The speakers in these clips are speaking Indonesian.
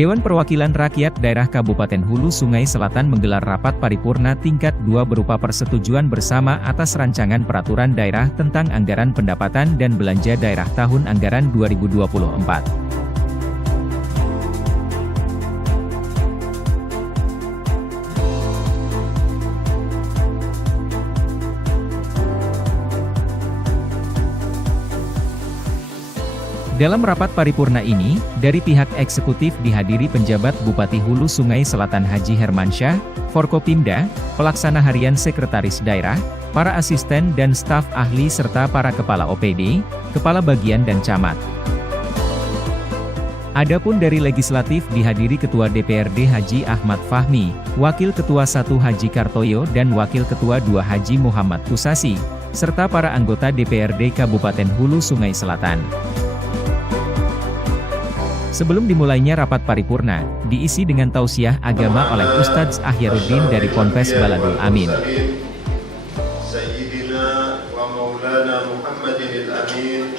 Dewan Perwakilan Rakyat Daerah Kabupaten Hulu Sungai Selatan menggelar rapat paripurna tingkat 2 berupa persetujuan bersama atas rancangan peraturan daerah tentang anggaran pendapatan dan belanja daerah tahun anggaran 2024. Dalam rapat paripurna ini, dari pihak eksekutif dihadiri penjabat Bupati Hulu Sungai Selatan Haji Hermansyah, Forkopimda, pelaksana harian sekretaris daerah, para asisten dan staf ahli serta para kepala OPD, kepala bagian dan camat. Adapun dari legislatif dihadiri Ketua DPRD Haji Ahmad Fahmi, Wakil Ketua 1 Haji Kartoyo dan Wakil Ketua 2 Haji Muhammad Kusasi, serta para anggota DPRD Kabupaten Hulu Sungai Selatan. Sebelum dimulainya rapat paripurna, diisi dengan tausiah agama oleh Ustadz Ahyaruddin dari Ponpes Baladul Amin. Sayyidina wa maulana Muhammadin al-Amin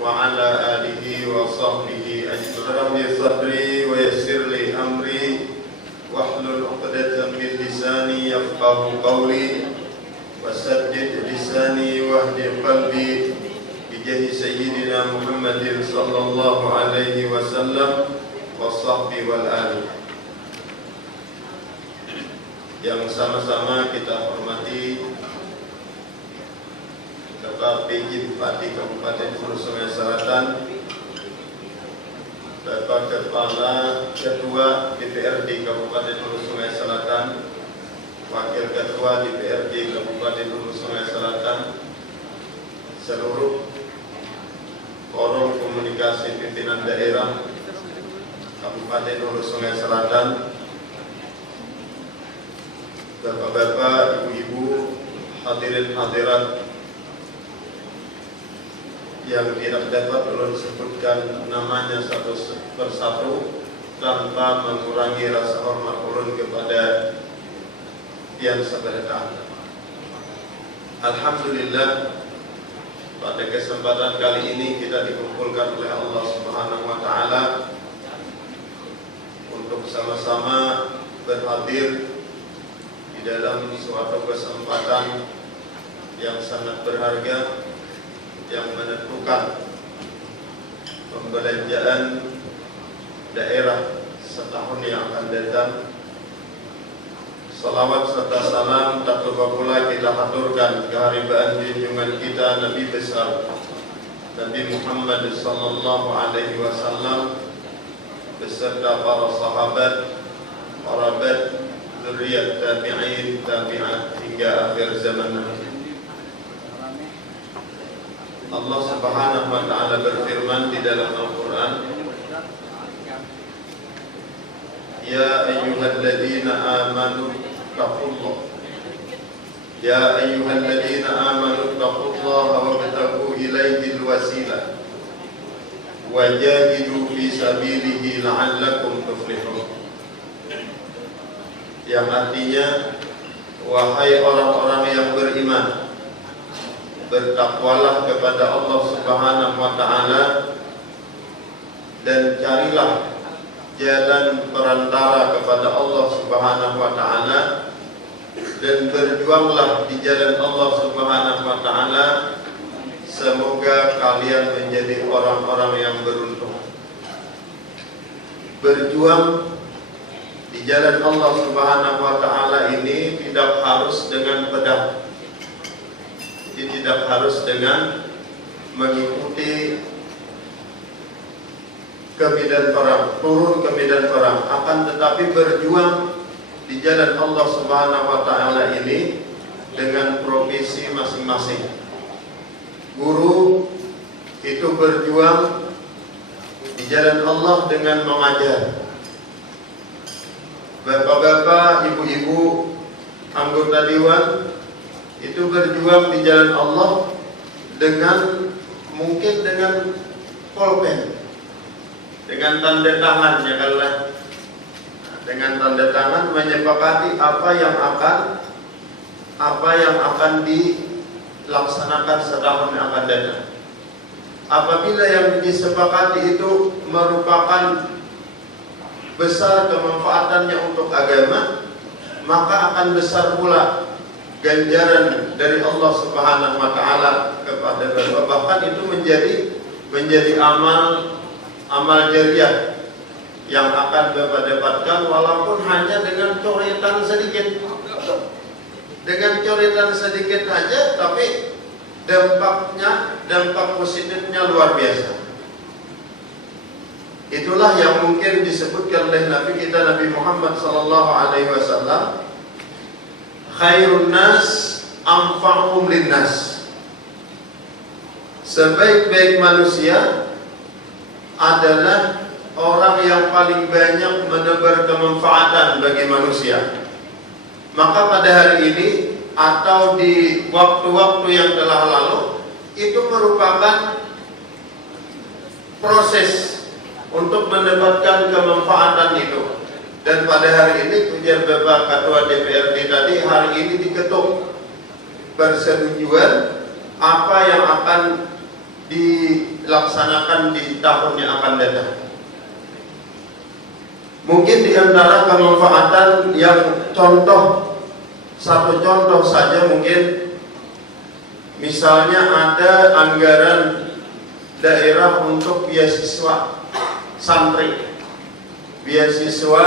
wa ala alihi wa sahbihi ajma'in. Sadri wa yassir li amri wahlul 'uqdatam min lisani yafqahu qawli wasaddid lisani wahdi qalbi. Bijahi Sayyidina Muhammadin sallallahu alaihi wasallam wa sahbihi wal ali. Yang sama-sama kita hormati Bapak PJ Bupati Kabupaten Hulu Sungai Selatan, Bapak Kepala Ketua DPRD Kabupaten Hulu Sungai Selatan, Wakil Ketua DPRD Kabupaten Hulu Sungai Selatan, seluruh Forum Komunikasi Pimpinan Daerah Kabupaten Hulu Sungai Selatan, Bapak-bapak, ibu-ibu, hadirin hadirat yang tidak dapat ulun sebutkan namanya satu persatu tanpa mengurangi rasa hormat ulun kepada yang sebelah. Alhamdulillah, pada kesempatan kali ini kita dikumpulkan oleh Allah Subhanahu wa Ta'ala untuk sama-sama berhadir di dalam suatu kesempatan yang sangat berharga, yang menentukan pembelanjaan daerah setahun yang akan datang. Salawat serta salam tak lupa pula kita haturkan keharibaan junjungan kita Nabi besar Nabi Muhammad sallallahu alaihi wasallam beserta para sahabat, para zuriat tabi'in, tabi'at hingga akhir zaman nanti. Allah Subhanahu wa Ta'ala berfirman di dalam Al-Quran, Ya ayyuhalladzina amanu taqullah Ya ayyuhalladzina amanu taqullaha wabtaghu ilaihil wasilah wajahidu fi sabilihi la'allakum tuflihun. Yang artinya, wahai orang-orang yang beriman, bertakwalah kepada Allah Subhanahu wa Ta'ala dan carilah jalan perantara kepada Allah Subhanahu wa Ta'ala dan berjuanglah di jalan Allah Subhanahu wa Ta'ala. Semoga kalian menjadi orang-orang yang beruntung. Berjuang di jalan Allah Subhanahu wa Ta'ala ini tidak harus dengan pedang, tidak harus dengan mengikuti ke medan perang, turun ke medan perang, akan tetapi berjuang di jalan Allah Subhanahu wa Ta'ala ini dengan profesi masing-masing. Guru itu berjuang di jalan Allah dengan mengajar. Bapak-bapak, ibu-ibu, anggota dewan itu berjuang di jalan Allah dengan mungkin dengan pulpen, dengan tanda tangan, ya kan, dengan tanda tangan menyepakati apa yang akan dilaksanakan setahun yang akan datang. Apabila yang disepakati itu merupakan besar kemanfaatannya untuk agama, maka akan besar pula ganjaran dari Allah Subhanahu wa taala kepada Bapak. Bahkan itu menjadi amal jariah yang akan Bapak dapatkan walaupun hanya dengan coretan sedikit. Dengan coretan sedikit saja, tapi dampak positifnya luar biasa. Itulah yang mungkin disebutkan oleh Nabi kita Nabi Muhammad sallallahu alaihi wasallam, khairun nas anfa'uhum linnas. Sebaik-baik manusia adalah orang yang paling banyak menebar kemanfaatan bagi manusia. Maka pada hari ini atau di waktu-waktu yang telah lalu, itu merupakan proses untuk mendapatkan kemanfaatan itu. Dan pada hari ini, ujar Bapak Ketua DPRD tadi, hari ini diketuk persetujuan apa yang akan dilaksanakan di tahun yang akan datang. Mungkin di antara kemanfaatan yang satu contoh saja mungkin, misalnya ada anggaran daerah untuk beasiswa santri, beasiswa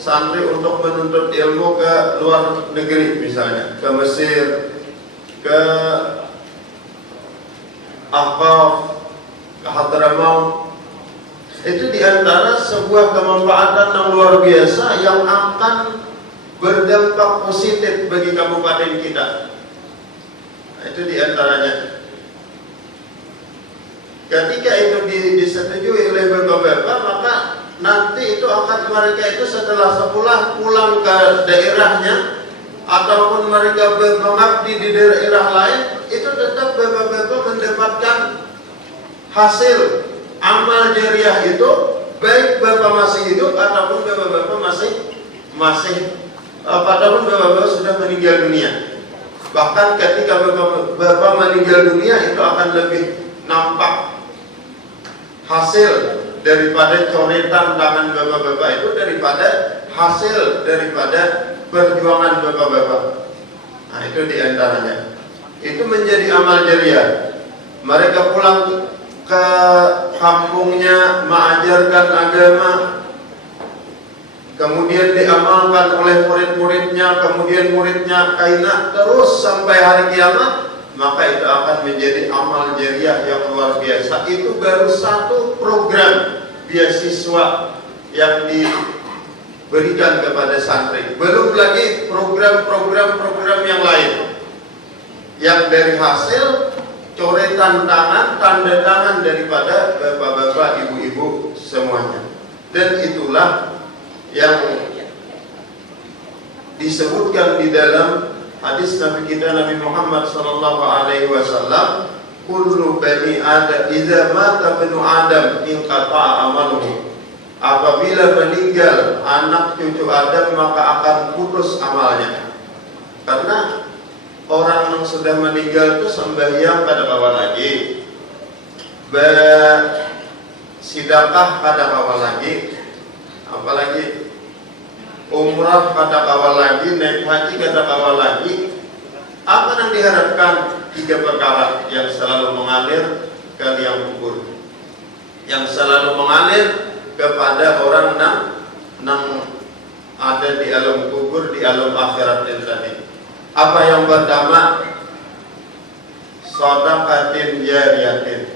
santri untuk menuntut ilmu ke luar negeri, misalnya ke Mesir, ke Ahqaf, ke Hadramaut. Itu diantara sebuah kemanfaatan yang luar biasa yang akan berdampak positif bagi kabupaten kita. Itu diantaranya. Ketika itu disetujui oleh bapak-bapak, maka nanti itu akan mereka itu setelah sekolah pulang ke daerahnya ataupun mereka mengabdi di daerah lain, itu tetap bapak-bapak mendapatkan hasil amal jariah itu, baik bapak masih hidup ataupun bapak-bapak ataupun bapak-bapak sudah meninggal dunia. Bahkan ketika bapak meninggal dunia, itu akan lebih nampak hasil daripada coretan tangan bapak-bapak itu, daripada hasil daripada perjuangan bapak-bapak. Nah, itu diantaranya. Itu menjadi amal jariah. Mereka pulang ke kampungnya mengajarkan agama, kemudian diamalkan oleh murid-muridnya, kemudian muridnya kaina terus sampai hari kiamat, maka itu akan menjadi amal jariah yang luar biasa. Itu baru satu program beasiswa yang diberikan kepada santri, belum lagi program-program yang lain yang dari hasil coretan tangan, tanda tangan daripada bapak-bapak, ibu-ibu semuanya. Dan itulah yang disebutkan di dalam hadis Nabi kita Nabi Muhammad sallallahu alaihi wasallam, kullu bani adam idza mata banu adam inqata'a amaluhu. Apabila meninggal anak cucu Adam, maka akan putus amalnya. Karena orang yang sudah meninggal itu sembahyang kada kawan lagi, bersedekah kada kawan lagi, apalagi umrah kada kawan lagi, naik haji kada kawan lagi. Apa yang diharapkan? 3 perkara yang selalu mengalir ke liang kubur, yang selalu mengalir kepada orang yang ada di alam kubur, di alam akhirat yang tadi. Apa yang pertama? Shadaqatin jariyatin,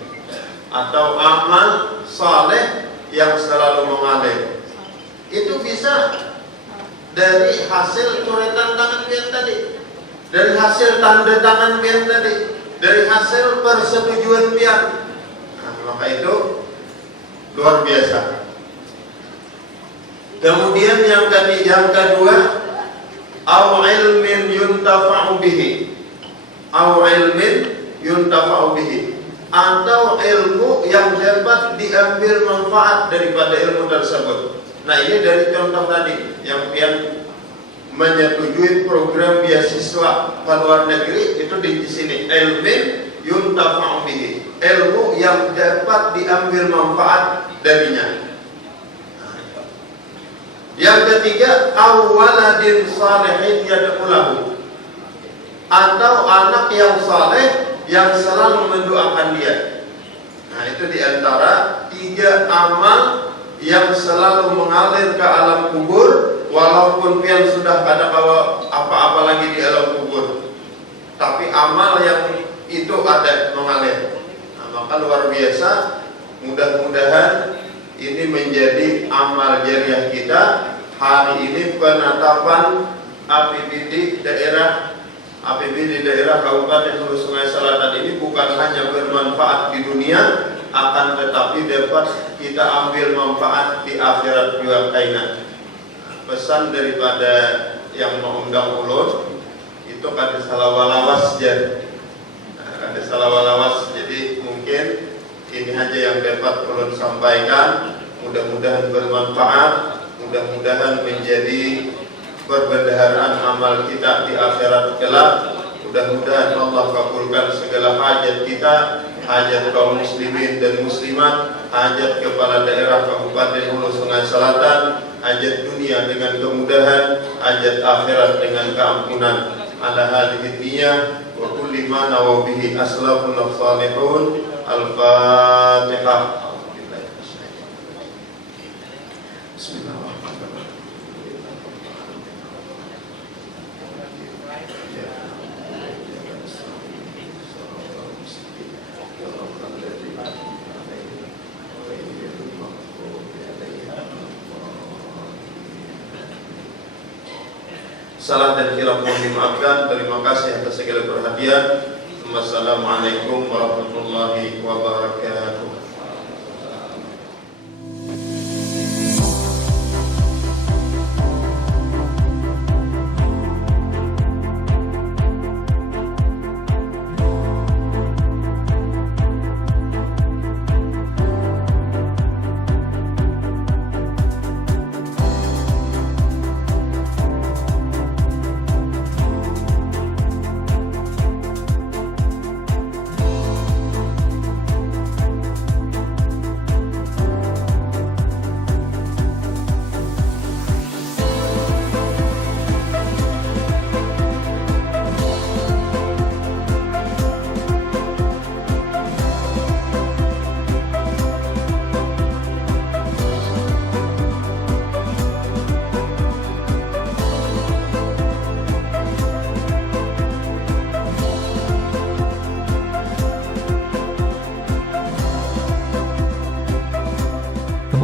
atau amal saleh yang selalu mengalir. Itu bisa dari hasil coretan tangan pian tadi, dari hasil tanda tangan pian tadi, dari hasil persetujuan pian. Nah, maka itu luar biasa. Kemudian yang kedua, au ilmin yuntafa'u bihi, au ilmin yuntafa'u bihi, atau ilmu yang dapat diambil manfaat daripada ilmu tersebut. Nah, ini dari contoh tadi yang menyetujui program beasiswa ke luar negeri, itu di sini ilmin yuntafa'u bihi, ilmu yang dapat diambil manfaat darinya. Yang ketiga, awaladin salihin yad'ulahu, atau anak yang saleh yang selalu mendoakan dia. Nah, itu diantara 3 amal yang selalu mengalir ke alam kubur, walaupun pian sudah kada bawa apa-apa lagi di alam kubur, tapi amal yang itu ada mengalir. Nah, maka luar biasa, mudah-mudahan ini menjadi amal jariah kita. Hari ini penetapan APBD daerah Kabupaten Hulu Sungai Selatan ini bukan hanya bermanfaat di dunia, akan tetapi dapat kita ambil manfaat di akhirat juga kainan. Pesan daripada yang mengundang ulun itu kada salawalawas jadi mungkin ini aja yang dapat ulun sampaikan. Mudah-mudahan bermanfaat, mudah-mudahan menjadi perbendaharaan amal kita di akhirat kelak. Mudah-mudahan Allah kabulkan segala hajat kita, hajat kaum muslimin dan muslimat, hajat kepala daerah Kabupaten Hulu Sungai Selatan, hajat dunia dengan kemudahan, hajat akhirat dengan keampunan. Ala hadhihi niyah wa kulli ma nawa bihi aslafun salihun. Al-Fatihah. Salah dan khilaf mohon dimaafkan. Terima kasih atas segala perhatian. Wassalamualaikum warahmatullahi wabarakatuh.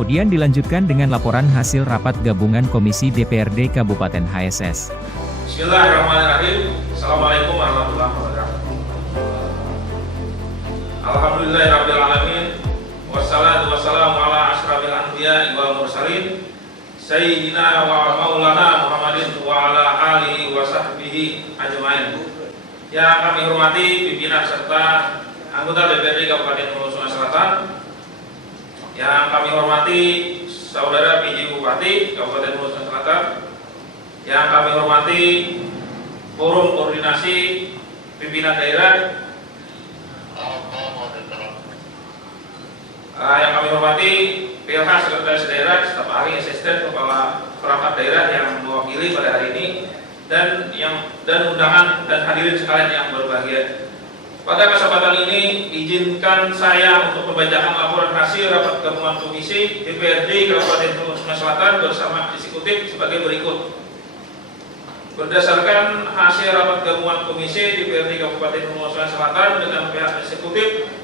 Kemudian dilanjutkan dengan laporan hasil rapat gabungan Komisi DPRD Kabupaten HSS. Bismillahirrahmanirrahim. Assalamualaikum warahmatullahi wabarakatuh. Alhamdulillahirabbil alamin. Wassalatu wassalamu ala asyrafil anbiya'i wal mursalin sayyidina wa maulana Muhammadin wa ala alihi wa sahbihi ajmain. Yang kami hormati pimpinan serta anggota DPRD Kabupaten Hulu Sungai Selatan, yang kami hormati Saudara PJ Bupati Kabupaten Hulu Sungai Selatan, yang kami hormati Forum Koordinasi Pimpinan Daerah, yang kami hormati PLH Sekretaris Daerah, staf ahli, asisten, kepala perangkat daerah yang mewakili pada hari ini, dan undangan dan hadirin sekalian yang berbahagia. Pada kesempatan ini, izinkan saya untuk membacakan laporan hasil rapat gabungan Komisi DPRD Kabupaten Hulu Sungai Selatan bersama eksekutif sebagai berikut. Berdasarkan hasil rapat gabungan Komisi DPRD Kabupaten Hulu Sungai Selatan dengan pihak eksekutif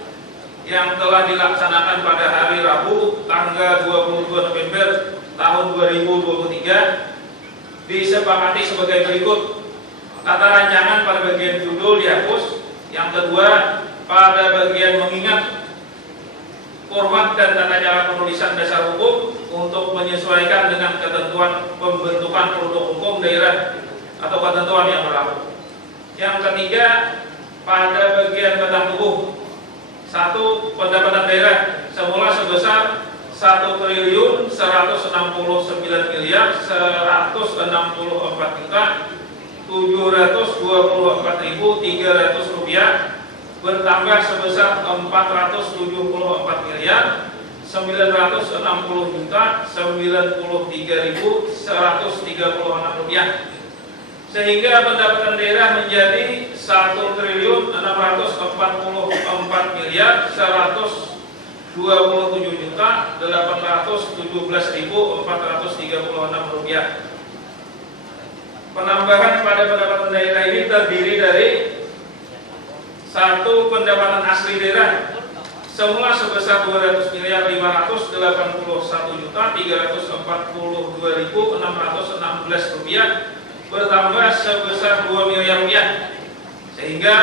yang telah dilaksanakan pada hari Rabu tanggal 22 November tahun 2023, disepakati sebagai berikut. Tata rancangan pada bagian judul dihapus. Yang kedua, pada bagian mengingat format dan tata cara penulisan dasar hukum untuk menyesuaikan dengan ketentuan pembentukan produk hukum daerah atau ketentuan yang berlaku. Yang ketiga, pada bagian batang tubuh, 1. Pendapatan daerah semula sebesar 1.169.164.724.300 rupiah, bertambah sebesar 474.199.900 rupiah. Sehingga pendapatan daerah menjadi 1.444.817.817.436 rupiah. Penambahan pada pendapatan daerah ini terdiri dari satu, pendapatan asli daerah semula sebesar 200.341.342.616 rupiah bertambah sebesar 2 miliar rupiah, sehingga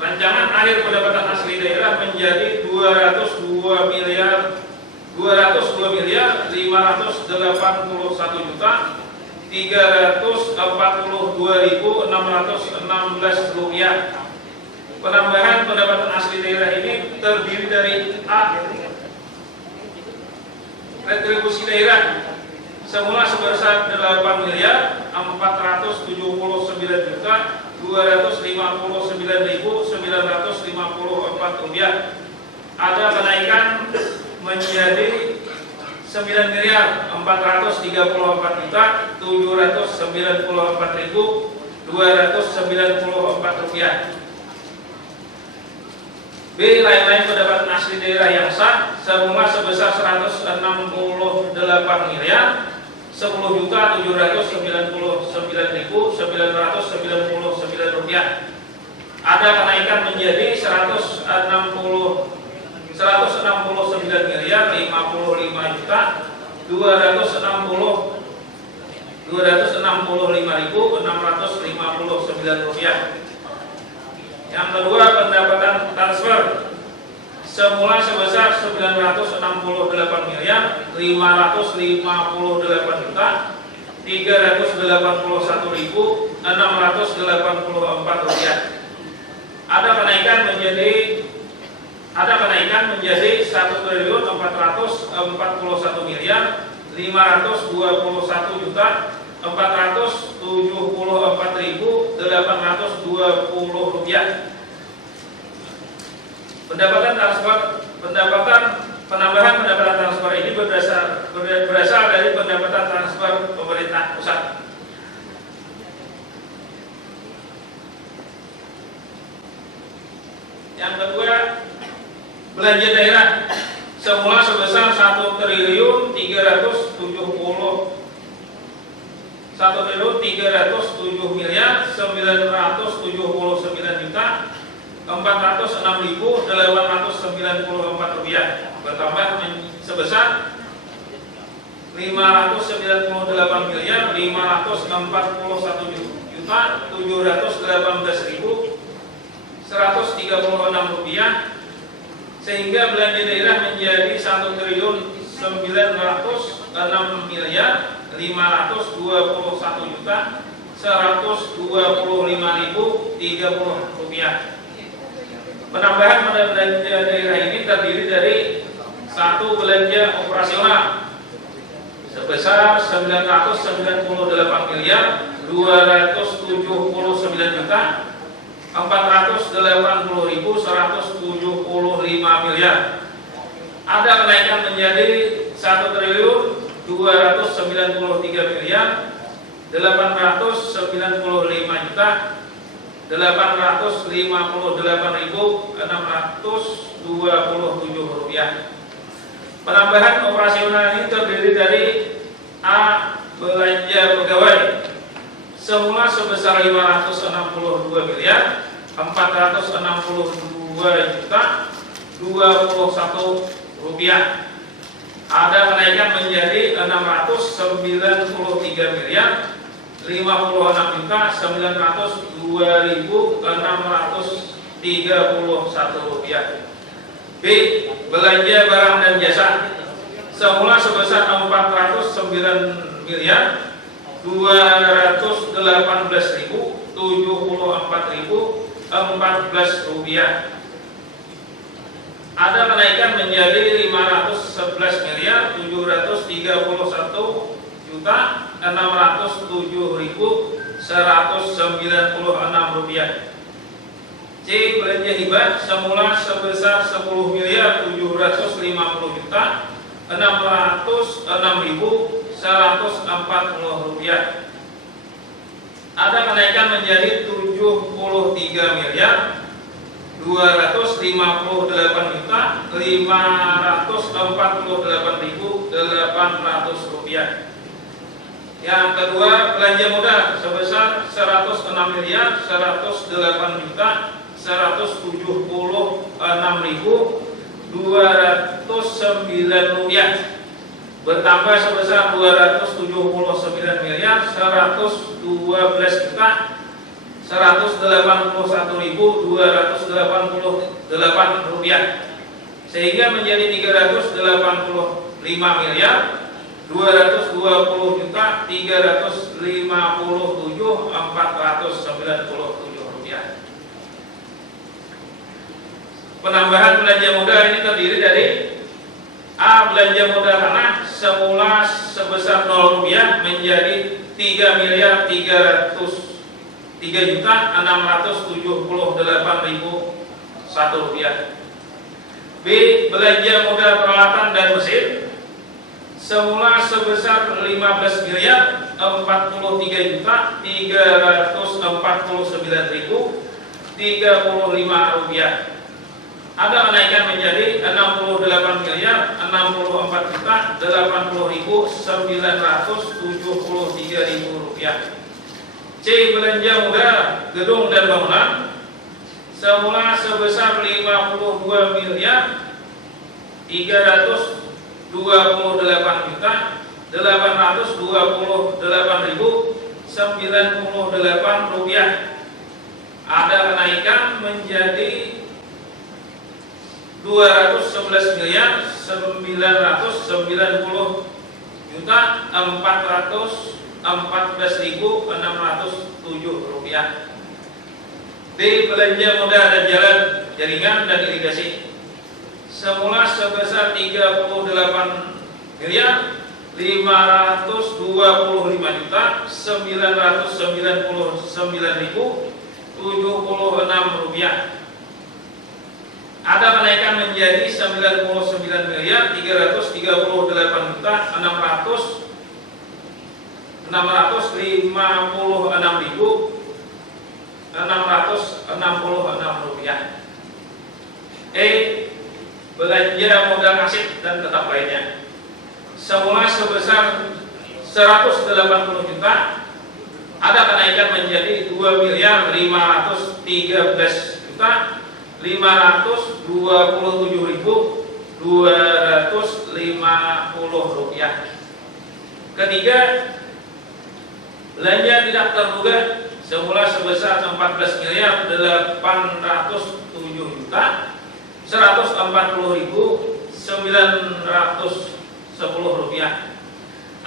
rancangan akhir pendapatan asli daerah menjadi 202.341.342.616 rupiah. Penambahan pendapatan asli daerah ini terdiri dari A, retribusi daerah semula sebesar 8.479.259.954 rupiah. Ada kenaikan menjadi 9.434.794.294 rupiah. B, lain-lain pendapatan asli daerah yang sah semula sebesar 160.799.999 rupiah. Ada kenaikan menjadi 160.265.659 rupiah. Yang kedua, pendapatan transfer semula sebesar 958.381.684 rupiah. Ada kenaikan menjadi 1.441.474.820 rupiah. Penambahan pendapatan transfer ini berasal dari pendapatan transfer pemerintah pusat. Yang kedua, belanja daerah semula sebesar 1.307.469.894 rupiah bertambah sebesar 599.541.718.136 rupiah, sehingga belanja daerah menjadi 1.926.521.125.030 rupiah. Penambahan pada belanja daerah ini terdiri dari satu, belanja operasional sebesar 999.480.175 miliar. Ada kenaikan menjadi 1.295.858.627 rupiah. Penambahan operasional ini terdiri dari A, belanja pegawai semula sebesar 562.462.021 rupiah. Ada kenaikan menjadi 656.902.631 rupiah. B, belanja barang dan jasa semula sebesar 4.9218.074.014 rupiah. Ada kenaikan menjadi 511.731.607.196 rupiah. C, C. Belanja hibah semula sebesar 10.706.606.140 rupiah. Ada kenaikan menjadi 73.258.548.800 rupiah. Yang kedua, belanja modal sebesar 106.178.209 rupiah, bertambah sebesar 279.181.288 rupiah, sehingga menjadi 385.250.357.490 rupiah. Penambahan belanja modal ini terdiri dari A. Belanja modal tanah semula sebesar 0 rupiah menjadi 3.306.678.001 rupiah. B. Belanja modal peralatan dan mesin semula sebesar 15.349.035 rupiah. Ada kenaikan menjadi 68.080.973.000 rupiah. C. Belanja modal gedung dan bangunan semula sebesar 52.328.828.098 rupiah. Ada kenaikan menjadi 211.990.414.607 rupiah. D. Belanja modal dan jalan, jaringan dan irigasi semula sebesar 38.555.999.076 rupiah. Ada kenaikan menjadi 99.338.656.666 rupiah. E. Belanja modal aset dan tetap lainnya semula sebesar 180 juta, ada kenaikan menjadi 2.527.250 rupiah. Ketiga, belanja tidak terduga semula sebesar 14.140.910 rupiah.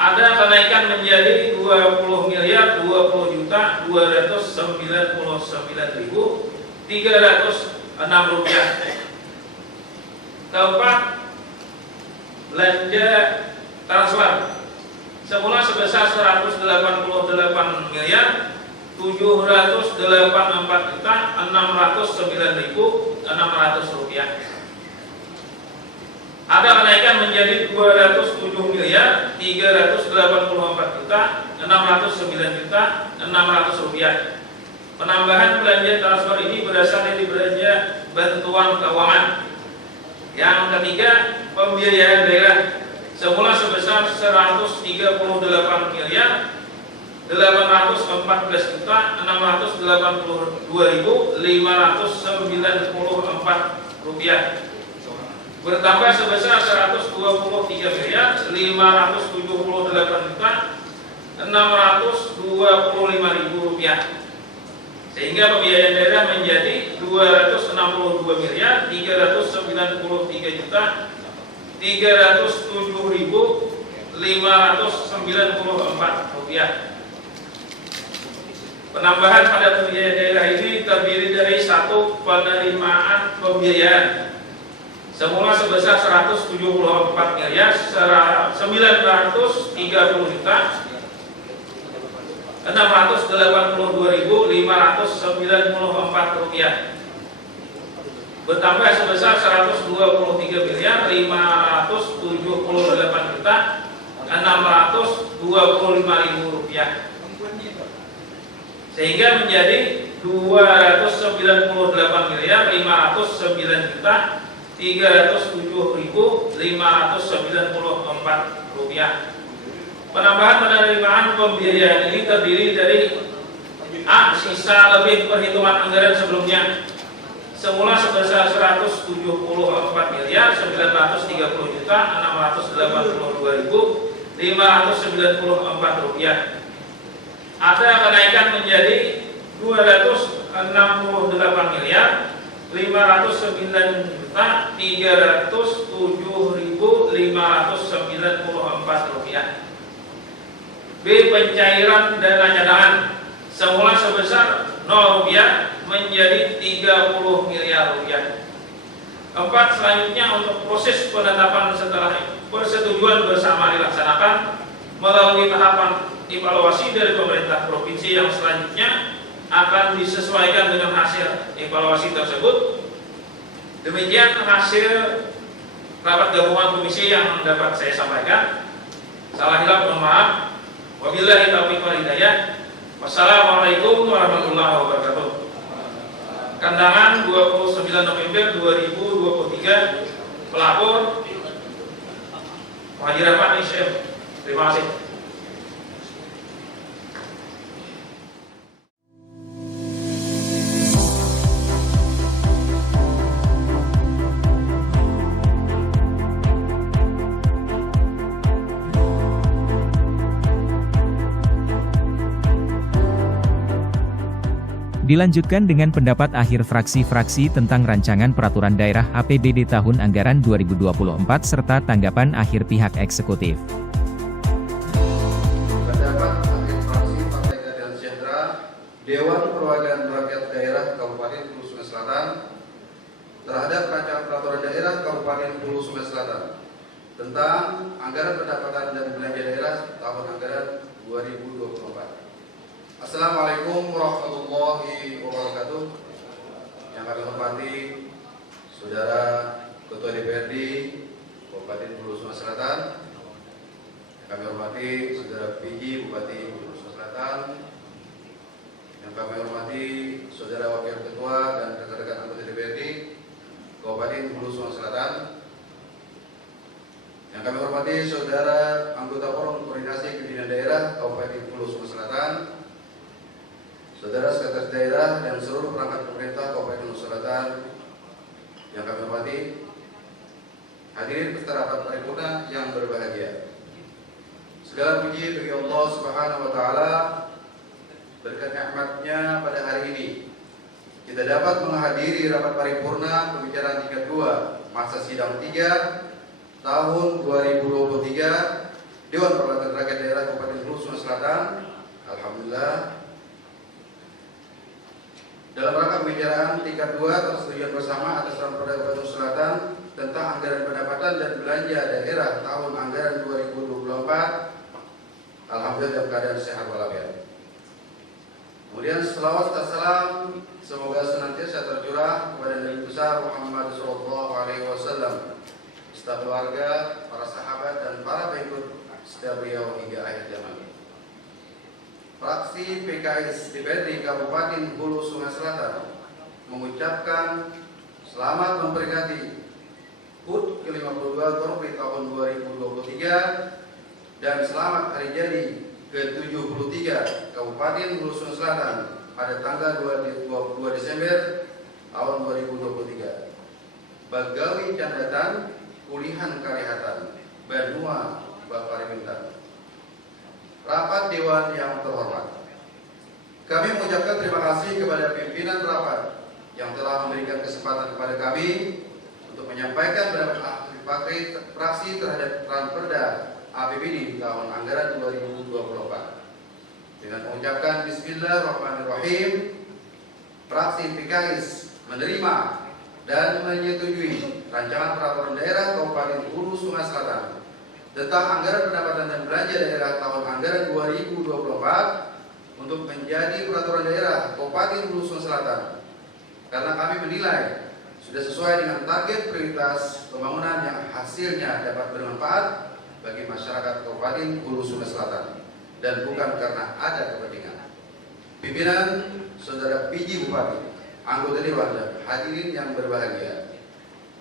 Ada kenaikan menjadi 20.299.306 rupiah. Keempat, belanja transfer semula sebesar 188.784.609.600 rupiah. Ada kenaikan menjadi 207.384.609.600 rupiah. Penambahan belanja transfer ini berdasar dari belanja bantuan keuangan. Yang ketiga, pembiayaan daerah semula sebesar 138.882.594 rupiah, bertambah sebesar 123.578.625.000 rupiah, sehingga pembiayaan daerah menjadi 262.307.594 rupiah. Penambahan pada pembiayaan daerah ini terdiri dari satu, penerimaan pembiayaan semula sebesar 174.930.682.594 rupiah. bertambah sebesar 123 miliar 578 juta 625 ribu rupiah, sehingga menjadi 298 miliar 509 juta 307 ribu 594 rupiah. Penambahan penerimaan pembiayaan ini terdiri dari A. Sisa lebih perhitungan anggaran sebelumnya semula sebesar 174 miliar 930 juta 682 ribu 594 rupiah. Ada kenaikan menjadi 268 miliar 509 juta 307 ribu 594 rupiah. B. Pencairan dana cadangan semula sebesar 0 rupiah menjadi 30 miliar rupiah. 4. Selanjutnya untuk proses penetapan setelah persetujuan bersama dilaksanakan melalui tahapan evaluasi dari pemerintah provinsi yang selanjutnya akan disesuaikan dengan hasil evaluasi tersebut. Demikian hasil rapat gabungan komisi yang dapat saya sampaikan. Salah hilaf mohon maaf. Wabillahi taufiq wal hidayah. Wassalamualaikum warahmatullahi wabarakatuh. Kandangan 29 November 2023. Pelapor Muhajir Ahmad ISM. Terima kasih. Dilanjutkan dengan pendapat akhir fraksi-fraksi tentang rancangan peraturan daerah APBD tahun anggaran 2024 serta tanggapan akhir pihak eksekutif. Pendapat akhir fraksi Partai Keadilan Sejahtera, Dewan Perwakilan Rakyat Daerah Kabupaten Hulu Sungai Selatan terhadap rancangan peraturan daerah Kabupaten Hulu Sungai Selatan tentang anggaran pendapatan dan belanja daerah tahun anggaran 2024. Assalamualaikum warahmatullahi wabarakatuh. Yang kami hormati Saudara Ketua DPRD Kabupaten Hulu Sungai Selatan, yang kami hormati Saudara PJ Bupati Hulu Sungai Selatan, yang kami hormati Saudara Wakil Ketua dan rekan-rekan anggota DPRD Kabupaten Hulu Sungai Selatan, yang kami hormati Saudara anggota Forum Koordinasi Pimpinan Daerah Kabupaten Hulu Sungai Selatan, Saudara Sekretaris Daerah dan seluruh perangkat pemerintah Kabupaten Hulu Selatan yang kami hormati, hadirin peserta rapat paripurna yang berbahagia. Segala puji bagi Allah Subhanahu wa taala, berkat nikmat-Nya pada hari ini kita dapat menghadiri rapat paripurna pembicaraan tingkat 2 masa sidang 3 tahun 2023 Dewan Perwakilan Rakyat Daerah Kabupaten Hulu Sungai Selatan. Alhamdulillah, dalam rangka pembicaraan tingkat 2 persetujuan bersama atas Raperda Kabupaten Selatan tentang anggaran pendapatan dan belanja daerah tahun anggaran 2024, alhamdulillah dalam keadaan sehat walafiat. Kemudian selawat dan salam semoga senantiasa tercurah kepada Nabi besar Muhammad sallallahu alaihi wasallam, beserta keluarga, para sahabat dan para pengikut setiap beliau hingga akhir zaman. Fraksi PKS DPRD Kabupaten Hulu Sungai Selatan mengucapkan selamat memperingati HUT ke-52 Korpi tahun 2023 dan selamat hari jadi ke-73 Kabupaten Hulu Sungai Selatan pada tanggal 22 Desember tahun 2023. Bagawi Candatan, Kulihan Karihatan, Banua Baparimintan. Rapat Dewan yang terhormat, kami mengucapkan terima kasih kepada pimpinan rapat yang telah memberikan kesempatan kepada kami untuk menyampaikan pendapat akhir fraksi terhadap Raperda APBD di tahun anggaran 2024. Dengan mengucapkan Bismillahirrahmanirrahim, fraksi PKS menerima dan menyetujui rancangan peraturan daerah Kabupaten Hulu Sungai Selatan tentang anggaran pendapatan dan belanja daerah tahun anggaran 2024 untuk menjadi peraturan daerah Kabupaten Hulu Sungai Selatan, karena kami menilai sudah sesuai dengan target prioritas pembangunan yang hasilnya dapat bermanfaat bagi masyarakat Kabupaten Hulu Sungai Selatan dan bukan karena ada kepentingan. Pimpinan, Saudara PJ Bupati, anggota Dewan dan hadirin yang berbahagia.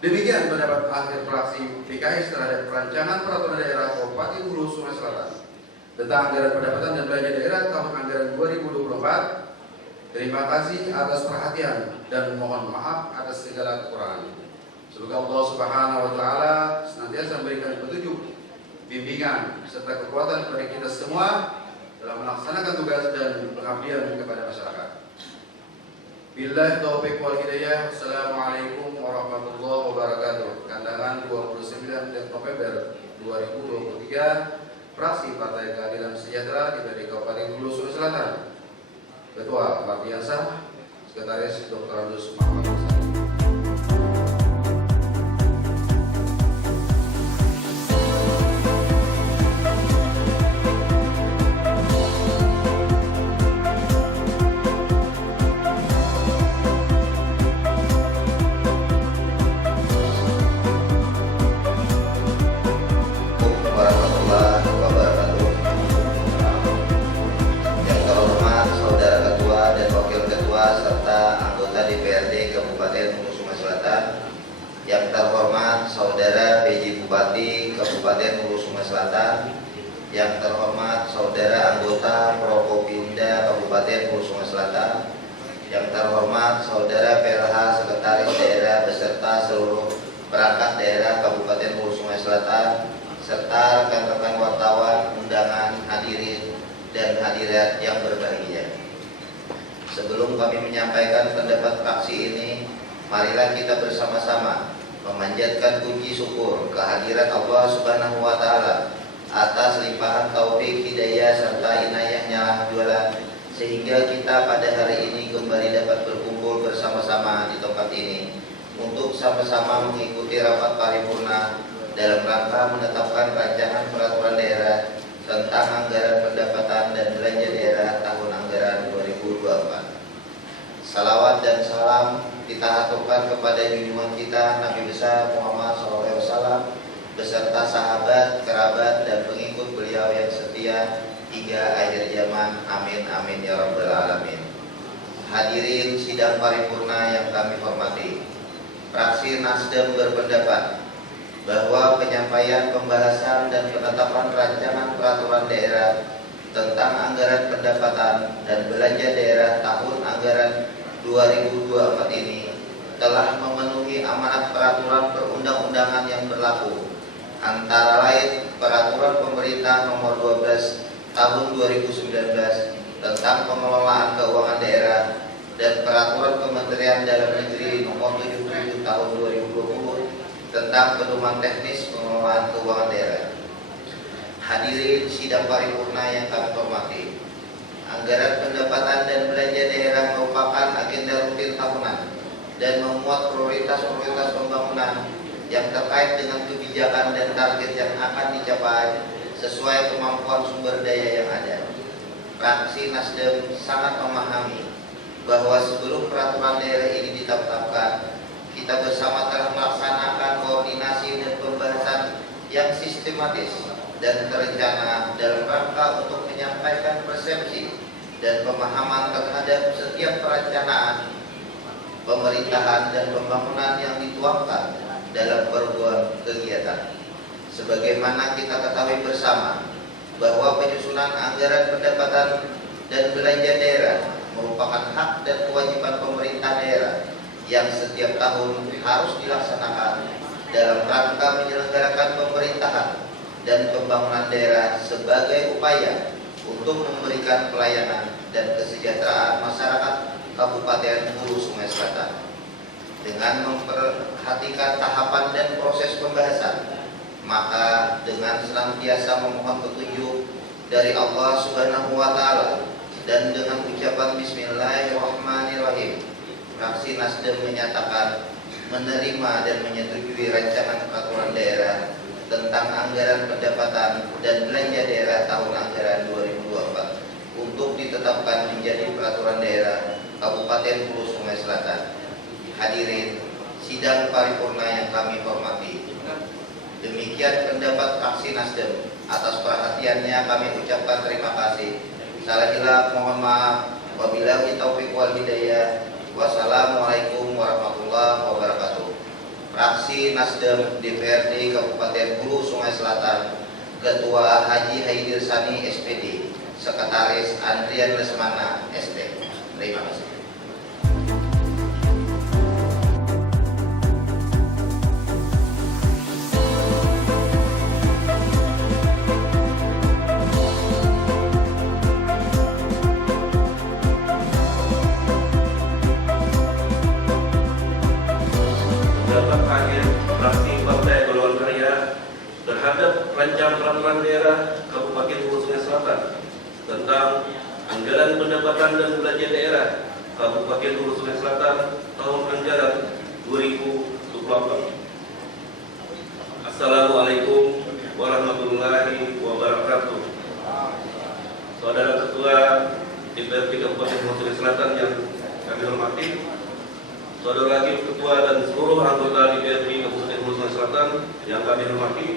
Demikian pendapat akhir fraksi PKS terhadap rancangan peraturan daerah Kabupaten Hulu Sungai Selatan tentang anggaran pendapatan dan belanja daerah tahun anggaran 2024. Terima kasih atas perhatian dan mohon maaf atas segala kekurangan. Semoga Allah Subhanahu wa taala senantiasa memberikan petunjuk, bimbingan serta kekuatan kepada kita semua dalam melaksanakan tugas dan pengabdian kepada masyarakat. Billahi taufiq wal hidayah. Assalamualaikum warahmatullahi wabarakatuh. Kandangan 29 November 2023, fraksi Partai Keadilan Sejahtera di Kabupaten Hulu Sungai Selatan. Ketua Mardiansah, Sekretaris Dr. Andus Muhammad Musa. Yang terhormat Saudara PJ Bupati Kabupaten Hulu Sungai Selatan, yang terhormat Saudara anggota Prokopimda Kabupaten Hulu Sungai Selatan, yang terhormat Saudara PLH Sekretaris Daerah beserta seluruh perangkat daerah Kabupaten Hulu Sungai Selatan, serta rekan-rekan wartawan, undangan, hadirin dan hadirat yang berbahagia. Sebelum kami menyampaikan pendapat fraksi ini, marilah kita bersama-sama memanjatkan puji syukur kehadirat Allah Subhanahu wa taala atas limpahan taufik, hidayah serta inayahnya jualan sehingga kita pada hari ini kembali dapat berkumpul bersama-sama di tempat ini untuk sama-sama mengikuti rapat paripurna dalam rangka menetapkan rancangan peraturan daerah tentang anggaran pendapatan dan belanja daerah tahun anggaran 2024. Salawat dan salam kita aturkan kepada junjungan kita Nabi besar Muhammad SAW beserta sahabat, kerabat dan pengikut beliau yang setia hingga akhir zaman. Amin amin ya rabbal alamin. Hadirin sidang paripurna yang kami hormati, fraksi Nasdem berpendapat bahwa penyampaian, pembahasan dan penetapan rancangan peraturan daerah tentang anggaran pendapatan dan belanja daerah tahun anggaran 2024 ini telah memenuhi amanat peraturan perundang-undangan yang berlaku, antara lain Peraturan Pemerintah Nomor 12 Tahun 2019 tentang pengelolaan keuangan daerah dan Peraturan Kementerian Dalam Negeri Nomor 77 Tahun 2020 tentang pedoman teknis pengelolaan keuangan daerah. Hadirin sidang paripurna yang kami hormati, anggaran pendapatan dan belanja daerah merupakan agenda rutin tahunan dan memuat prioritas-prioritas pembangunan yang terkait dengan kebijakan dan target yang akan dicapai sesuai kemampuan sumber daya yang ada. Fraksi Nasdem sangat memahami bahwa sebelum peraturan daerah ini ditetapkan, kita bersama telah melaksanakan koordinasi dan pembahasan yang sistematis dan terencana dalam rangka untuk menyampaikan persepsi dan pemahaman terhadap setiap perencanaan, pemerintahan dan pembangunan yang dituangkan dalam perbuatan kegiatan. Sebagaimana kita ketahui bersama bahwa penyusunan anggaran pendapatan dan belanja daerah merupakan hak dan kewajiban pemerintah daerah yang setiap tahun harus dilaksanakan dalam rangka menyelenggarakan pemerintahan dan pembangunan daerah sebagai upaya untuk memberikan pelayanan dan kesejahteraan masyarakat Kabupaten Hulu Sungai Selatan. Dengan memperhatikan tahapan dan proses pembahasan, maka dengan senantiasa memohon petunjuk dari Allah Subhanahu wa taala dan dengan ucapan Bismillahirrahmanirrahim, fraksi Nasdem menyatakan menerima dan menyetujui rancangan peraturan daerah tentang anggaran pendapatan dan belanja daerah tahun anggaran 2024 untuk ditetapkan menjadi peraturan daerah Kabupaten Hulu Sungai Selatan. Hadirin sidang paripurna yang kami hormati. Demikian pendapat fraksi Nasdem. Atas perhatiannya kami ucapkan terima kasih. Salah hilaf mohon maaf. Wabillahi taufiq wal hidayah. Wassalamualaikum warahmatullahi wabarakatuh. Fraksi Nasdem DPRD Kabupaten Hulu Sungai Selatan, Ketua Haji Haidir Sani SPD, Sekretaris Andrian Lesmana ST. Terima kasih. Pendapat akhir fraksi Partai Golongan Karya terhadap Rancang Peraturan Daerah Kabupaten Hulu Sungai Selatan tentang anggaran pendapatan dan belanja daerah Kabupaten Hulu Sungai Selatan tahun anggaran 2024. Assalamualaikum warahmatullahi wabarakatuh. Saudara Ketua DPRD Kabupaten Hulu Sungai Selatan yang kami hormati, Saudara Wakil Ketua dan seluruh anggota DPRD Kabupaten Hulu Sungai Selatan yang kami hormati,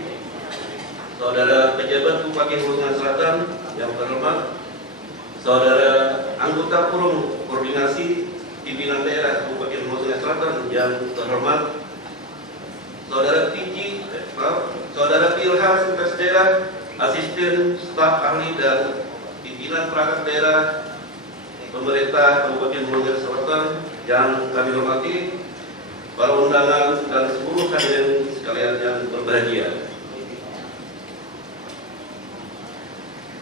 Saudara pejabat Bupati Hulu Sungai Selatan yang terhormat, Saudara anggota Forum Koordinasi Pimpinan Daerah Kabupaten Hulu Sungai Selatan yang terhormat, Saudara Pilha Sekretaris Daerah, Asisten Staf Ahli dan Pimpinan Perangkat Daerah Pemerintah Kabupaten Hulu Sungai Selatan yang kami hormati, para undangan dan seluruh hadirin sekalian yang berbahagia.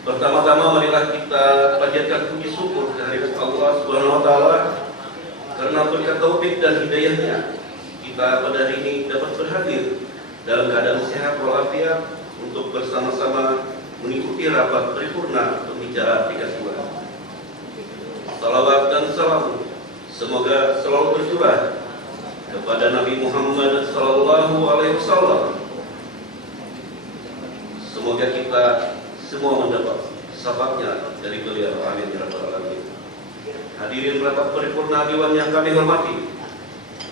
Pertama-tama marilah kita panjatkan puji syukur kehadirat Allah Subhanahu wa taala karena berkat taufik dan hidayahnya kita pada hari ini dapat berhadir dalam keadaan sehat walafiat untuk bersama-sama mengikuti rapat paripurna pembicaraan 3 bulan. Salawat dan salam semoga selalu tercurah kepada Nabi Muhammad SAW. Semoga kita semua mendapat syafaatnya dari beliau. Amin ya rabbal alamin. Hadirin rapat paripurna Dewan yang kami hormati,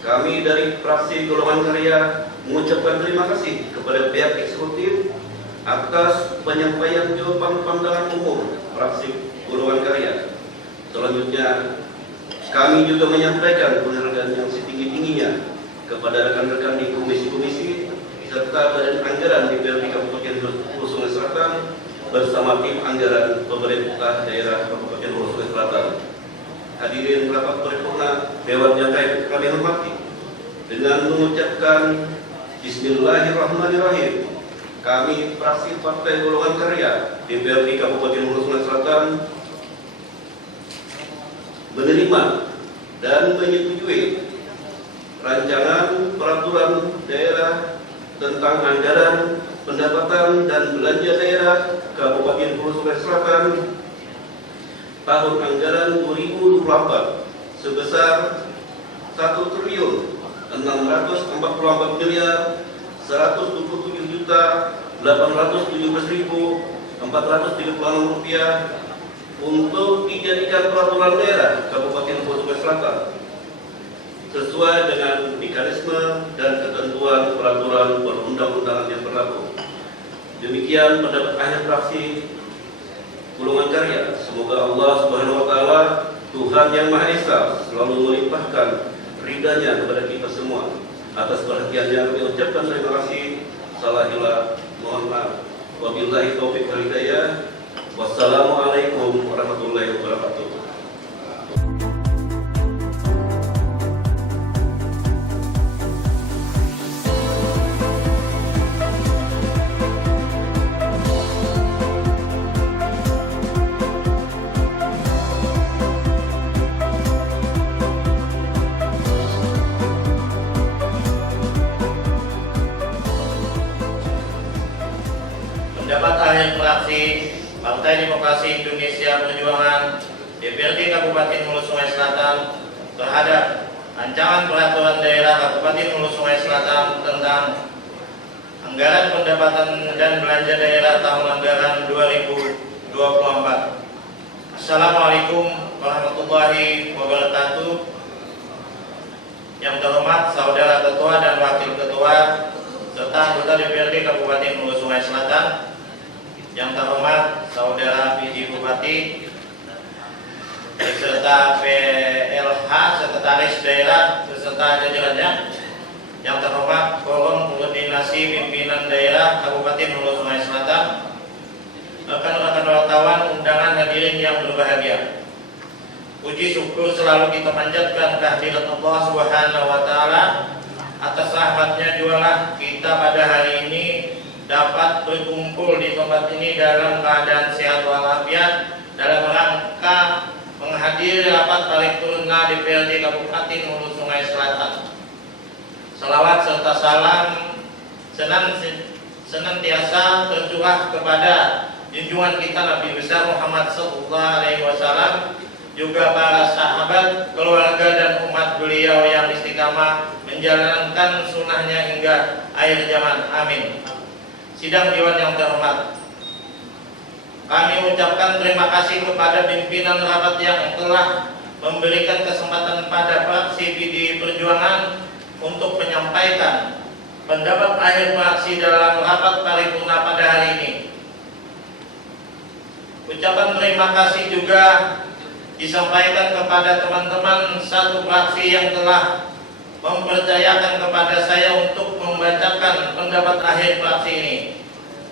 kami dari fraksi Golongan Karya mengucapkan terima kasih kepada pihak eksekutif atas penyampaian jawaban pandangan umum fraksi Golongan Karya. Selanjutnya, kami juga menyampaikan penghargaan yang setinggi-tingginya kepada rekan-rekan di komisi-komisi serta Badan Anggaran DPRD Kabupaten Hulu Sungai Selatan bersama tim anggaran pemerintah daerah Kabupaten Hulu Sungai Selatan. Hadirin rapat paripurna Dewan yang kami hormati, dengan mengucapkan Bismillahirrahmanirrahim, kami fraksi Partai Golongan Karya DPRD Kabupaten Hulu Sungai Selatan menerima dan menyetujui rancangan peraturan daerah tentang anggaran pendapatan dan belanja daerah Kabupaten Hulu Sungai Selatan tahun anggaran 2024 sebesar 1.624.127.817.436 rupiah untuk dijadikan peraturan daerah Kabupaten Hulu Sungai Selatan sesuai dengan mekanisme dan ketentuan peraturan perundang-undangan yang berlaku. Demikian pendapat akhir fraksi Golongan Karya. Semoga Allah Subhanahu wa taala, Tuhan yang Maha Esa, selalu melimpahkan ridha-Nya kepada kita semua. Atas perhatiannya kami ucapkan terima kasih. Salah hilaf mohon maaf. Wabillahi taufiq wal hidayah. Wassalamualaikum warahmatullahi wabarakatuh. Pendapat akhir fraksi Partai Demokrasi Indonesia Perjuangan DPRD Kabupaten Hulu Sungai Selatan terhadap rancangan peraturan daerah Kabupaten Hulu Sungai Selatan tentang anggaran pendapatan dan belanja daerah tahun anggaran 2024. Assalamualaikum warahmatullahi wabarakatuh. Yang terhormat Saudara Ketua dan Wakil Ketua serta anggota DPRD Kabupaten Hulu Sungai Selatan. Yang terhormat Saudara PJ Bupati beserta PLH Sekretaris Daerah beserta jajarannya. Yang terhormat Forum Koordinasi Pimpinan Daerah Kabupaten Hulu Sungai Selatan, rekan-rekan wartawan, undangan hadirin yang berbahagia. Puji syukur selalu kita panjatkan kehadirat Allah Subhanahu wa taala. Atas rahmatnya jualah kita pada hari ini dapat berkumpul di tempat ini dalam keadaan sehat walafiat dalam rangka menghadiri rapat paripurna DPRD Kabupaten Hulu Sungai Selatan. Salawat serta salam senantiasa tercurah kepada junjungan kita Nabi besar Muhammad SAW, juga para sahabat, keluarga dan umat beliau yang istiqamah menjalankan sunnahnya hingga akhir zaman. Amin. Sidang Dewan yang terhormat, kami ucapkan terima kasih kepada pimpinan rapat yang telah memberikan kesempatan pada fraksi PDI Perjuangan untuk menyampaikan pendapat akhir fraksi dalam rapat paripurna pada hari ini. Ucapan terima kasih juga disampaikan kepada teman-teman satu fraksi yang telah mempercayakan kepada saya untuk membacakan pendapat akhir fraksi ini.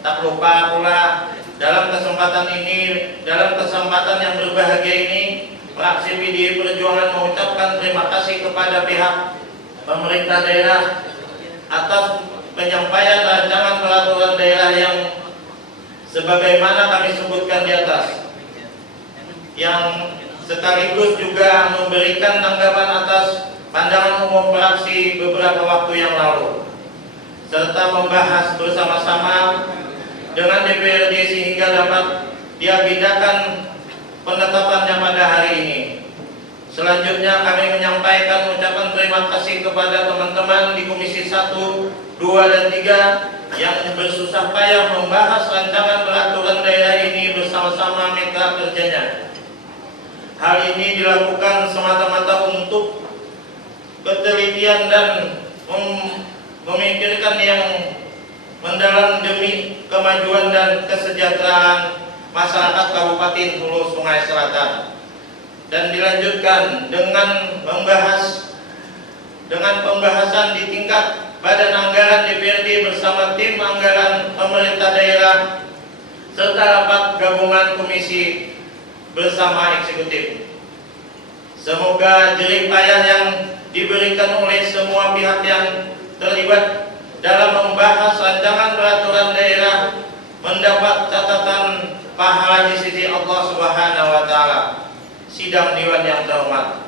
Tak lupa pula dalam kesempatan yang berbahagia ini, fraksi PDI Perjuangan mengucapkan terima kasih kepada pihak pemerintah daerah atas penyampaian rancangan peraturan daerah yang sebagaimana kami sebutkan di atas, yang sekaligus juga memberikan tanggapan atas pandangan umum fraksi beberapa waktu yang lalu, serta membahas bersama-sama dengan DPRD sehingga dapat diagendakan penetapannya pada hari ini. Selanjutnya kami menyampaikan ucapan terima kasih kepada teman-teman di Komisi 1, 2, dan 3 yang bersusah payah membahas rancangan peraturan daerah ini bersama-sama mitra kerjanya. Hal ini dilakukan semata-mata untuk ketelitian dan memikirkan yang mendalam demi kemajuan dan kesejahteraan masyarakat Kabupaten Hulu Sungai Selatan. Dan dilanjutkan dengan pembahasan di tingkat Badan Anggaran DPRD bersama tim anggaran pemerintah daerah serta rapat gabungan komisi bersama eksekutif. Semoga jerih payah yang diberikan oleh semua pihak yang terlibat dalam membahas rancangan peraturan daerah mendapat catatan pahala di sisi Allah Subhanahu wa taala. Sidang Dewan yang terhormat,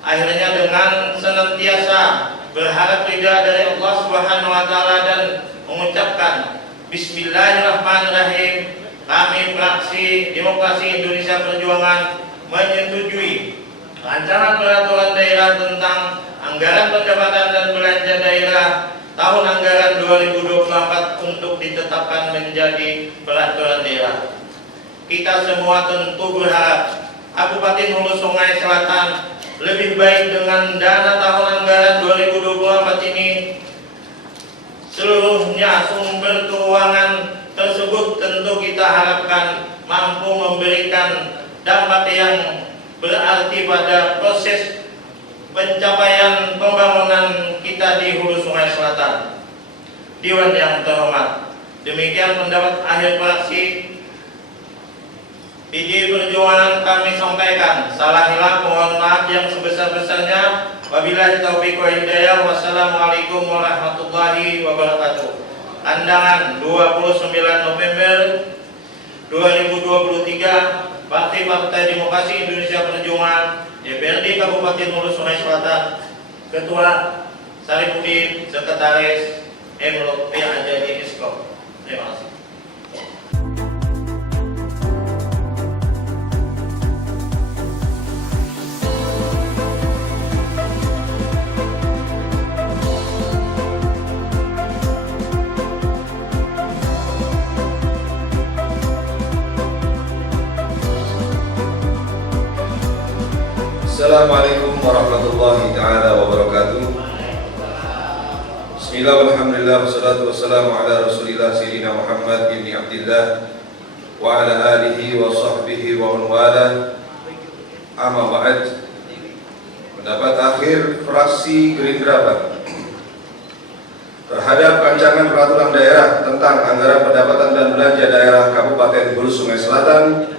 akhirnya dengan senantiasa berharap ridha dari Allah Subhanahu wa taala dan mengucapkan Bismillahirrahmanirrahim, kami fraksi Demokrasi Indonesia Perjuangan menyetujui rancangan peraturan daerah tentang anggaran pendapatan dan belanja daerah tahun anggaran 2024 untuk ditetapkan menjadi peraturan daerah. Kita semua tentu berharap Kabupaten Hulu Sungai Selatan lebih baik dengan dana tahun anggaran 2024 ini. Seluruhnya sumber keuangan tersebut tentu kita harapkan mampu memberikan dampak yang berarti pada proses pencapaian pembangunan kita di Hulu Sungai Selatan. Dewan yang terhormat, demikian pendapat akhir fraksi PDI Perjuangan kami sampaikan. Salah hilang mohon maaf yang sebesar-besarnya. Wabillahi taufiq wal hidayah. Wassalamualaikum warahmatullahi wabarakatuh. Undangan 29 November 2023, Partai Demokrasi Indonesia Perjuangan, DPRD Kabupaten Hulu Sungai Selatan, Ketua Saripudin, Sekretaris Lutfi Anjani Iskom. Terima kasih. Assalamualaikum warahmatullahi taala wabarakatuh. Bismillah walhamdulillah wassalatu wassalamu ala Rasulillah sayyidina Muhammad ibni Abdillah wa ala alihi wa sahbihi wa man wala. Amma ba'd. Pendapat akhir fraksi Gerindra terhadap rancangan peraturan daerah tentang anggaran pendapatan dan belanja daerah Kabupaten Hulu Sungai Selatan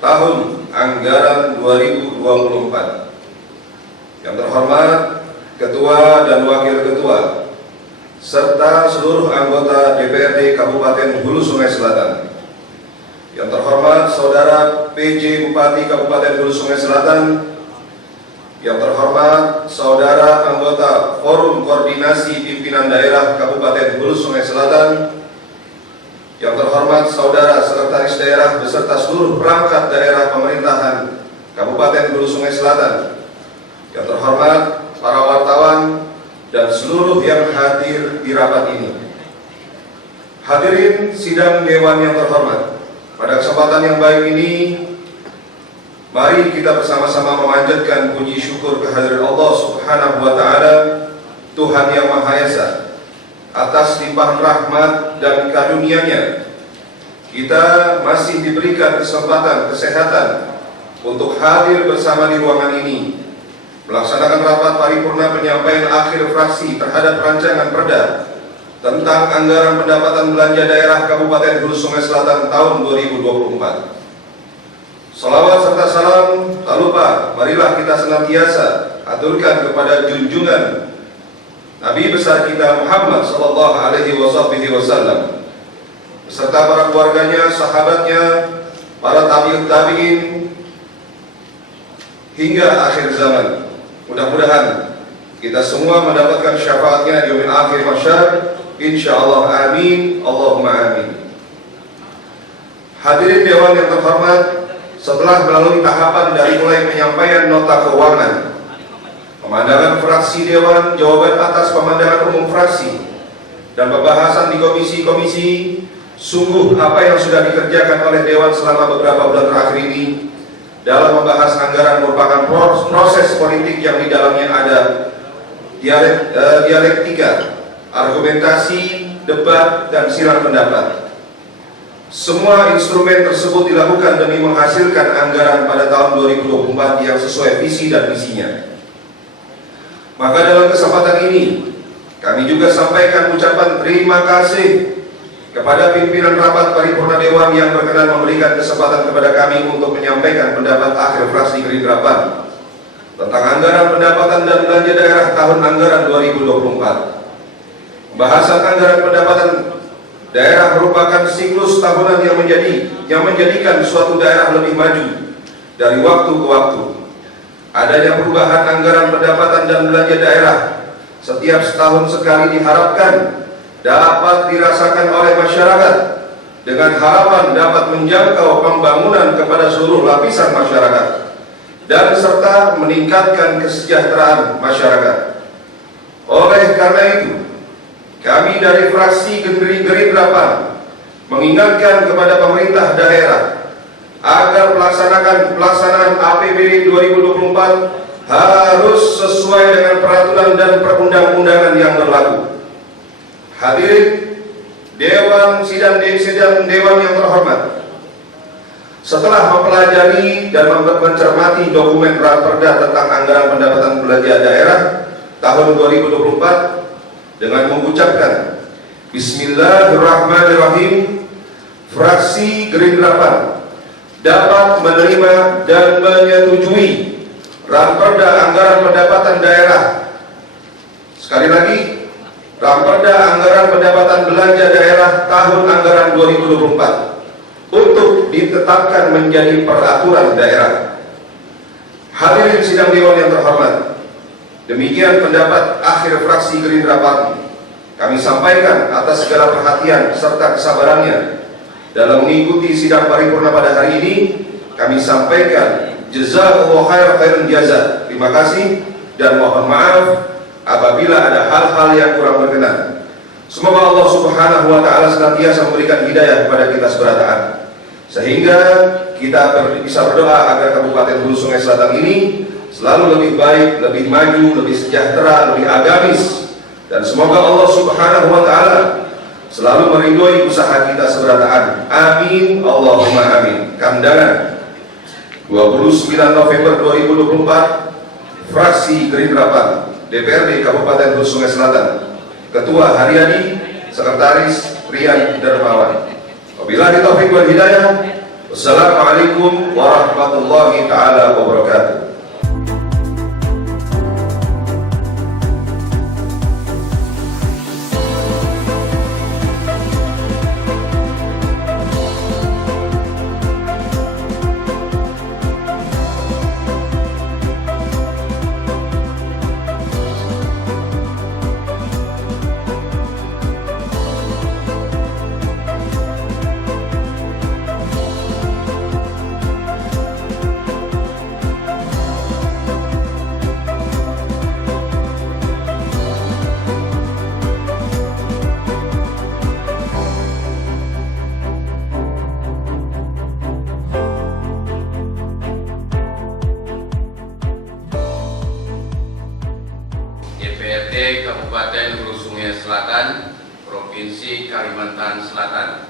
tahun anggaran 2024. Yang terhormat Ketua dan Wakil Ketua serta seluruh anggota DPRD Kabupaten Hulu Sungai Selatan. Yang terhormat Saudara PJ Bupati Kabupaten Hulu Sungai Selatan. Yang terhormat Saudara anggota Forum Koordinasi Pimpinan Daerah Kabupaten Hulu Sungai Selatan. Yang terhormat Saudara Sekretaris Daerah beserta seluruh perangkat daerah pemerintahan Kabupaten Hulu Sungai Selatan. Yang terhormat para wartawan dan seluruh yang hadir di rapat ini. Hadirin sidang dewan yang terhormat, pada kesempatan yang baik ini, mari kita bersama-sama memanjatkan puji syukur kehadirat Allah Subhanahu wa Ta'ala, Tuhan yang Maha Esa, atas limpahan rahmat dan karunia-Nya. Kita masih diberikan kesempatan kesehatan untuk hadir bersama di ruangan ini, melaksanakan rapat paripurna penyampaian akhir fraksi terhadap rancangan perda tentang anggaran pendapatan belanja daerah Kabupaten Hulu Sungai Selatan tahun 2024. Salawat serta salam tak lupa marilah kita senantiasa aturkan kepada junjungan Nabi besar kita Muhammad sallallahu alaihi wasallam beserta para keluarganya, sahabatnya, para tabi'in hingga akhir zaman. Mudah-mudahan kita semua mendapatkan syafaatnya di yaumil akhir mahsyar, insyaallah. Amin, Allahumma amin. Hadirin dewan yang terhormat, setelah melalui tahapan dari mulai penyampaian nota keuangan, pemandangan fraksi dewan, jawaban atas pemandangan umum fraksi, dan pembahasan di komisi-komisi, sungguh apa yang sudah dikerjakan oleh dewan selama beberapa bulan terakhir ini dalam membahas anggaran merupakan proses politik yang di dalamnya ada dialektika, argumentasi, debat, dan silang pendapat. Semua instrumen tersebut dilakukan demi menghasilkan anggaran pada tahun 2024 yang sesuai visi dan misinya. Maka dalam kesempatan ini, kami juga sampaikan ucapan terima kasih kepada pimpinan rapat paripurna dewan yang berkenan memberikan kesempatan kepada kami untuk menyampaikan pendapat akhir fraksi Gerindra PAN tentang anggaran pendapatan dan belanja daerah tahun anggaran 2024. Pembahasan anggaran pendapatan daerah merupakan siklus tahunan yang menjadikan suatu daerah lebih maju dari waktu ke waktu. Adanya perubahan anggaran pendapatan dan belanja daerah setiap setahun sekali diharapkan dapat dirasakan oleh masyarakat dengan harapan dapat menjangkau pembangunan kepada seluruh lapisan masyarakat dan serta meningkatkan kesejahteraan masyarakat. Oleh karena itu, kami dari fraksi Gerindra PAN mengingatkan kepada pemerintah daerah agar pelaksanaan APBD 2024 harus sesuai dengan peraturan dan perundang-undangan yang berlaku. Hadirin dewan sidang dewan yang terhormat, setelah mempelajari dan mencermati dokumen Raperda tentang anggaran pendapatan belanja daerah tahun 2024 dengan mengucapkan Bismillahirrahmanirrahim, fraksi Gerindra PAN dapat menerima dan menyetujui Raperda anggaran pendapatan daerah. Sekali lagi, Raperda anggaran pendapatan belanja daerah tahun anggaran 2024 untuk ditetapkan menjadi peraturan daerah. Hadirin sidang dewan yang terhormat, demikian pendapat akhir fraksi Gerindra PAN. Kami sampaikan atas segala perhatian serta kesabarannya dalam mengikuti sidang paripurna pada hari ini. Kami sampaikan jazakallahu khairan jaza. Terima kasih dan mohon maaf apabila ada hal-hal yang kurang berkenan. Semoga Allah Subhanahu wa Ta'ala senantiasa memberikan hidayah kepada kita seberataan, sehingga kita bisa berdoa agar Kabupaten Hulu Sungai Selatan ini selalu lebih baik, lebih maju, lebih sejahtera, lebih agamis, dan semoga Allah Subhanahu wa Ta'ala selalu meridhoi usaha kita seberataan. Amin, Allahumma amin. Kandangan 29 November 2024, fraksi Gerindra PAN DPRD Kabupaten Hulu Sungai Selatan, Ketua Haryadi, Sekretaris Rian Dermawan. Wabillahi taufiq wal hidayah. Wassalamualaikum warahmatullahi taala wabarakatuh. DPRD Kabupaten Hulu Sungai Selatan, Provinsi Kalimantan Selatan.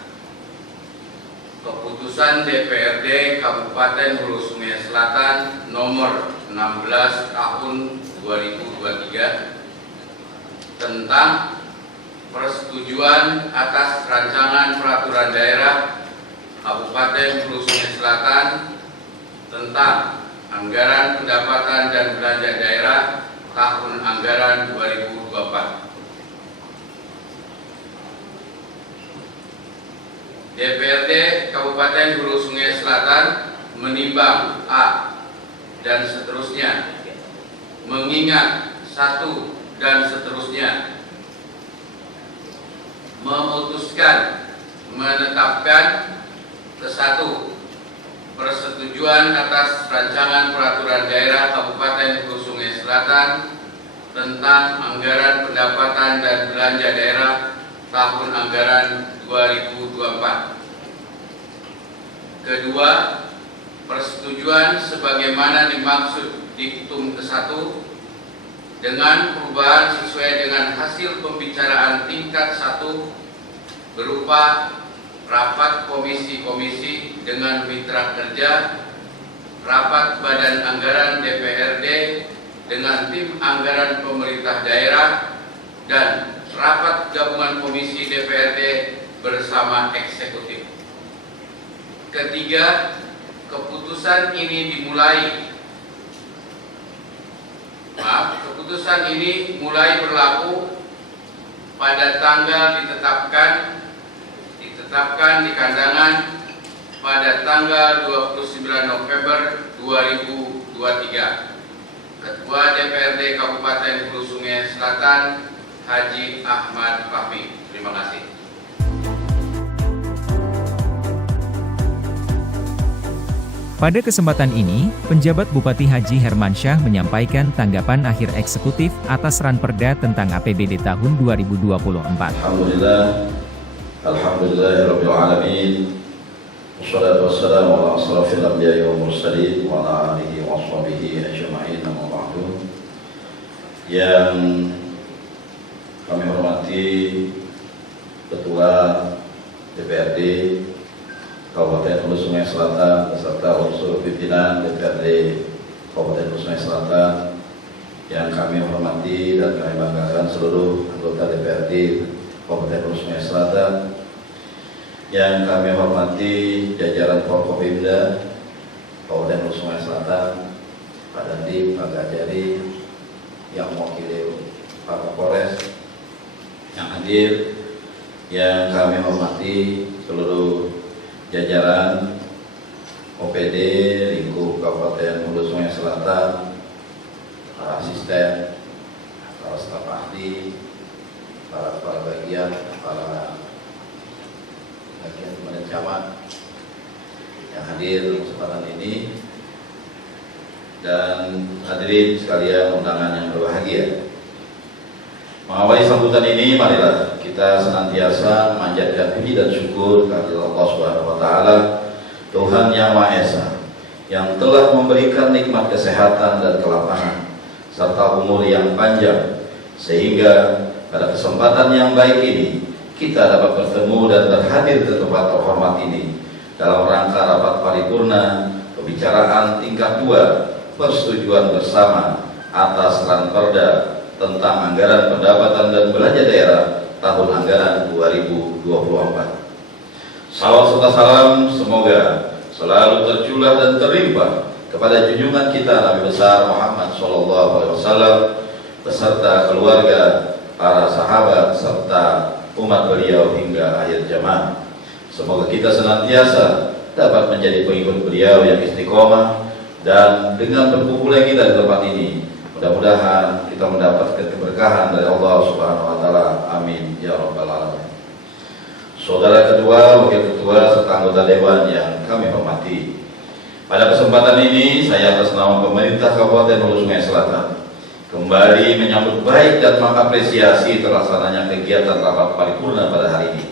Keputusan DPRD Kabupaten Hulu Sungai Selatan nomor 16 tahun 2023 tentang persetujuan atas rancangan peraturan daerah Kabupaten Hulu Sungai Selatan tentang anggaran pendapatan dan belanja daerah tahun anggaran 2024. DPRD Kabupaten Hulu Sungai Selatan menimbang A dan seterusnya, mengingat 1 dan seterusnya, memutuskan menetapkan ke-1 persetujuan atas rancangan peraturan daerah Kabupaten Hulu Sungai Selatan tentang anggaran pendapatan dan belanja daerah tahun anggaran 2024. Kedua, persetujuan sebagaimana dimaksud diktum ke-1 dengan perubahan sesuai dengan hasil pembicaraan tingkat 1 berupa rapat komisi-komisi dengan mitra kerja, rapat badan anggaran DPRD dengan tim anggaran pemerintah daerah, dan rapat gabungan komisi DPRD bersama eksekutif. Ketiga, keputusan ini mulai berlaku pada tanggal ditetapkan di kandangan pada tanggal 29 November 2023. Ketua DPRD Kabupaten Hulu Sungai Selatan, Haji Ahmad Fahmi. Terima kasih. Pada kesempatan ini, penjabat Bupati Haji Hermansyah menyampaikan tanggapan akhir eksekutif atas Ranperda tentang APBD tahun 2024. Alhamdulillahirabbil alamin. Wassalatu wassalamu ala asrofil anbiya'i wal mursalin wa ala alihi wa sahbihi ajma'in, amma ba'du. Yang kami hormati Ketua DPRD Kabupaten Hulu Sungai Selatan beserta unsur pimpinan DPRD Kabupaten Hulu Sungai Selatan, yang kami hormati dan kami banggakan seluruh anggota DPRD Kabupaten Hulu Sungai Selatan, yang kami hormati jajaran Forkopimda Kabupaten Hulu Sungai Selatan, Pak Dandim, Pak Gajari, yang mewakili Pak Kapolres yang hadir, yang kami hormati seluruh jajaran OPD lingkup Kabupaten Hulu Sungai Selatan, para asisten, para staf ahli, para kepala bagian, para bagian kemudian camat yang hadir dalam kesempatan ini, dan hadirin sekalian undangan yang berbahagia. Mengawali sambutan ini, marilah kita senantiasa memanjatkan puji dan syukur kehadirat Allah Subhanahu wa Ta'ala, Tuhan Yang Maha Esa, yang telah memberikan nikmat kesehatan dan kelapangan serta umur yang panjang, sehingga pada kesempatan yang baik ini kita dapat bertemu dan berhadir ke tempat terhormat ini dalam rangka rapat paripurna pembicaraan tingkat 2 persetujuan bersama atas Ranperda tentang anggaran pendapatan dan belanja daerah tahun anggaran 2024. Salawat serta salam semoga selalu tercurah dan terlimpah kepada junjungan kita Nabi besar Muhammad SAW beserta keluarga, para sahabat serta umat beliau hingga akhir zaman. Semoga kita senantiasa dapat menjadi pengikut beliau yang istiqomah, dan dengan berkumpulnya kita di tempat ini mudah-mudahan kita mendapatkan keberkahan dari Allah Subhanahu wa taala. Amin ya rabbal alamin. Saudara ketua, wakil ketua serta anggota dewan yang kami hormati, pada kesempatan ini saya atas nama pemerintah Kabupaten Hulu Sungai Selatan kembali menyambut baik dan mengapresiasi terlaksananya kegiatan rapat paripurna pada hari ini,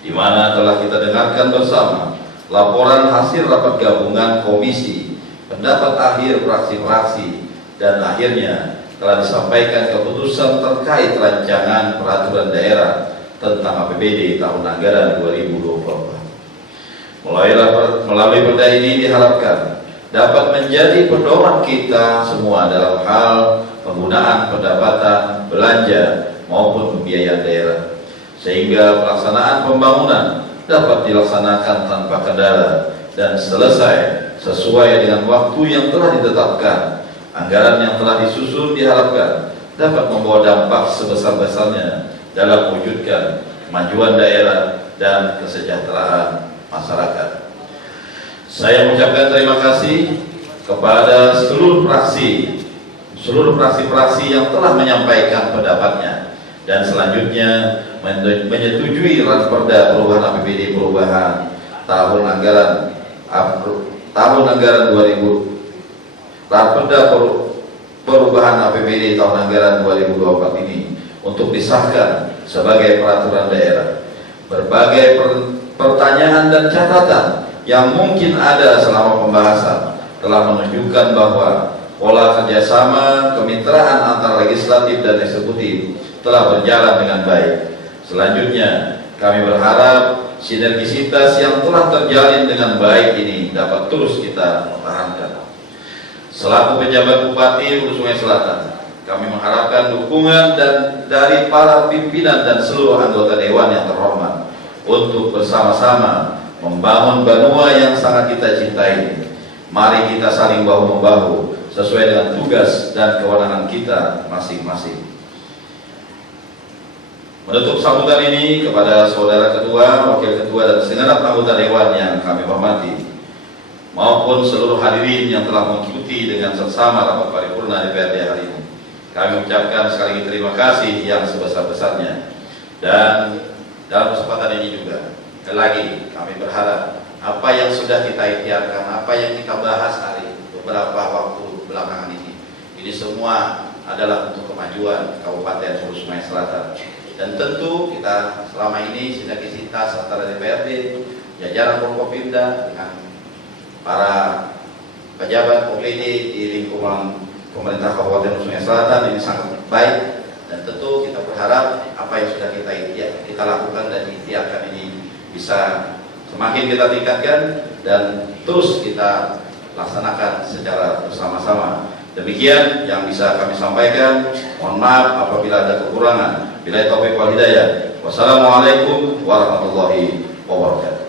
di mana telah kita dengarkan bersama laporan hasil rapat gabungan komisi, pendapat akhir fraksi-fraksi, dan akhirnya telah disampaikan keputusan terkait rancangan peraturan daerah tentang APBD tahun anggaran 2024. Melalui perda ini diharapkan dapat menjadi pedoman kita semua dalam hal penggunaan pendapatan, belanja, maupun pembiayaan daerah, sehingga pelaksanaan pembangunan dapat dilaksanakan tanpa kendala dan selesai sesuai dengan waktu yang telah ditetapkan. Anggaran yang telah disusun diharapkan dapat membawa dampak sebesar-besarnya dalam mewujudkan kemajuan daerah dan kesejahteraan masyarakat. Saya mengucapkan terima kasih kepada seluruh fraksi-fraksi yang telah menyampaikan pendapatnya, dan selanjutnya menyetujui Ranperda perubahan APBD perubahan tahun anggaran 2000, Ranperda perubahan APBD tahun anggaran 2024 ini untuk disahkan sebagai peraturan daerah. Berbagai pertanyaan dan catatan yang mungkin ada selama pembahasan telah menunjukkan bahwa pola kerjasama kemitraan antara legislatif dan eksekutif telah berjalan dengan baik. Selanjutnya, kami berharap sinergisitas yang telah terjalin dengan baik ini dapat terus kita pertahankan. Selaku penjabat Bupati Hulu Sungai Selatan, kami mengharapkan dukungan dari para pimpinan dan seluruh anggota dewan yang terhormat untuk bersama-sama membangun Banua yang sangat kita cintai. Mari kita saling bahu-membahu sesuai dengan tugas dan kewenangan kita masing-masing. Menutup sambutan ini kepada saudara ketua, wakil ketua, dan segenap anggota dewan yang kami hormati, maupun seluruh hadirin yang telah mengikuti dengan seksama rapat paripurna DPRD hari ini, kami ucapkan sekali lagi terima kasih yang sebesar-besarnya. Dan dalam kesempatan ini juga lagi kami berharap apa yang sudah kita ikhtiarkan, apa yang kita bahas hari beberapa waktu belakangan ini semua adalah untuk kemajuan Kabupaten Hulu Sungai Selatan. Dan tentu kita selama ini sinergisitas antara DPRD, jajaran Forkopimda dengan para pejabat OPD di lingkungan pemerintah Kabupaten Hulu Sungai Selatan ini sangat baik. Dan tentu kita berharap apa yang sudah kita lakukan dan ikhtiarkan ini bisa semakin kita tingkatkan dan terus kita laksanakan secara bersama-sama. Demikian yang bisa kami sampaikan. Mohon maaf apabila ada kekurangan. Billahi taufiq wal hidayah. Wassalamualaikum warahmatullahi wabarakatuh.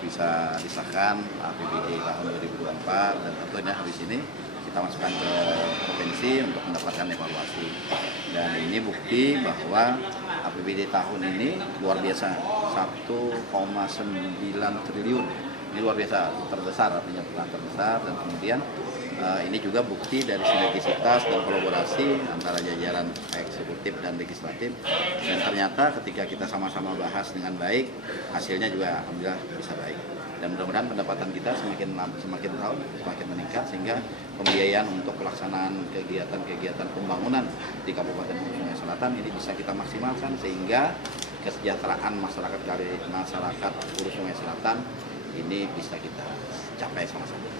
bisa disahkan APBD tahun 2024 dan tentunya habis ini kita masukkan ke provinsi untuk mendapatkan evaluasi. Dan ini bukti bahwa APBD tahun ini luar biasa, 1,9 triliun. Ini luar biasa, terbesar, artinya terbesar. Dan kemudian ini juga bukti dari sinergisitas dan kolaborasi antara jajaran eksekutif dan legislatif. Dan ternyata ketika kita sama-sama bahas dengan baik, hasilnya juga alhamdulillah bisa baik. Dan mudah-mudahan pendapatan kita semakin tahun semakin meningkat, sehingga pembiayaan untuk pelaksanaan kegiatan pembangunan di Kabupaten Hulu Sungai Selatan ini bisa kita maksimalkan, sehingga kesejahteraan masyarakat Hulu Sungai Selatan ini bisa kita capai sama-sama.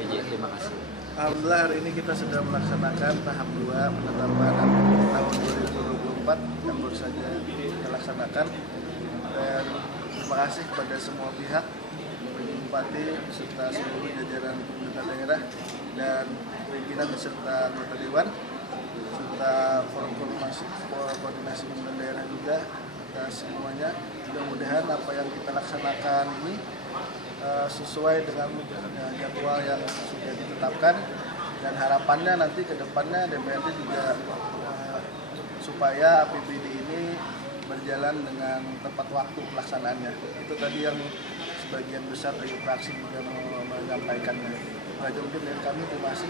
Terima kasih. Alhamdulillah hari ini kita sudah melaksanakan tahap 2 penetapan tahun 2024 yang baru saja kita laksanakan, dan terima kasih kepada semua pihak, Bupati beserta seluruh jajaran pemerintah daerah dan pimpinan beserta anggota dewan serta forum koordinasi pemerintahan daerah juga atas semuanya. Mudah-mudahan apa yang kita laksanakan ini sesuai dengan jadwal yang sudah ditetapkan, dan harapannya nanti ke depannya DPRD juga supaya APBD ini berjalan dengan tepat waktu pelaksanaannya. Itu tadi yang sebagian besar dari fraksi juga menyampaikannya. Mungkin dari kami, terima kasih.